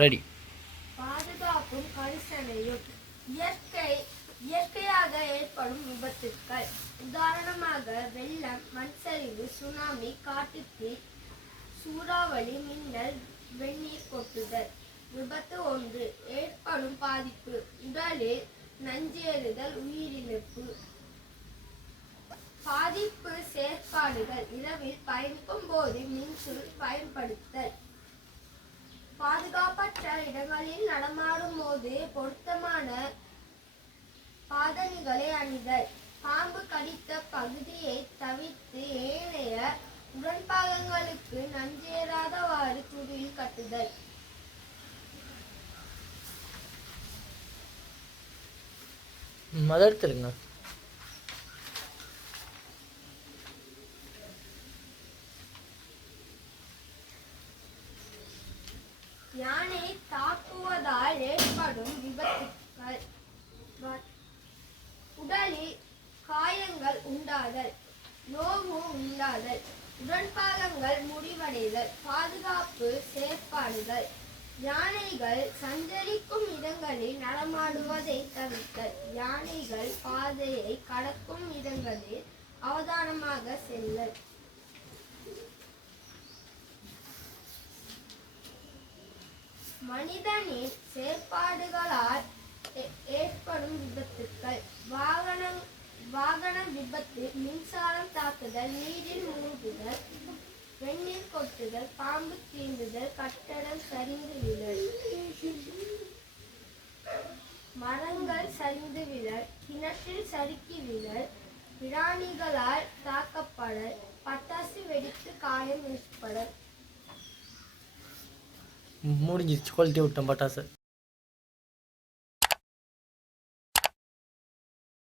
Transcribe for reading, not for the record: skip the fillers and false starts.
Ready. பாதுகாப்பும் கரிசனையும். இயற்கையாக ஏற்படும் விபத்துக்கள். உதாரணமாக வெள்ளம், மண்சரிவு, சுனாமி, காட்டுத்தீ, சூறாவளி, மின்னல், வெந்நீர் கொட்டுதல். விபத்து 1. ஏற்படும் பாதிப்பு. உடலில் நஞ்சேறுதல், உயிரிழப்பு. பாதிப்பு செயற்பாடுகள். இரவில் பயணிக்கும் போது மின்சுள் பயன்படுத்தல். பாதுகாப்பற்ற இடங்களில் நடமாடும் போது பொருத்தமான பாதணிகளை அணிதல். பாம்பு கடித்த பகுதியை தவிர்த்து ஏனைய உடன்பாகங்களுக்கு நஞ்சேறாதவாறு துணியில் கட்டுதல். மதர்த்திருங்க. யானை தாக்குவதால் ஏற்படும் விபத்துக்கள். உடலில் காயங்கள் உண்டாதல், நோவு உண்டாதல், உடன்பாகங்கள் முடிவடைதல். பாதுகாப்பு செயற்பாடுகள். யானைகள் சஞ்சரிக்கும் இடங்களில் நடமாடுவதை தவிர்த்தல். யானைகள் பாதையை கடக்கும் இடங்களில் அவதானமாக செல்லல். மனிதனின் செயற்பாடுகளால் ஏற்படும் விபத்துக்கள். வாகன விபத்து, மின்சாரம் தாக்குதல், நீரில் மூழ்குதல், வெந்நீர் கொட்டுதல், பாம்பு தீண்டுதல், கட்டடம் சரிந்து விழல், மரங்கள் சரிந்து விழல், கிணற்றில் சறுக்கி விழல், பிராணிகளால் தாக்கப்படல், பட்டாசு வெடித்து காயம் ஏற்படல். முடிஞ்சிச்சு, கொளுத்தி விட்டோம் பட்டாசு.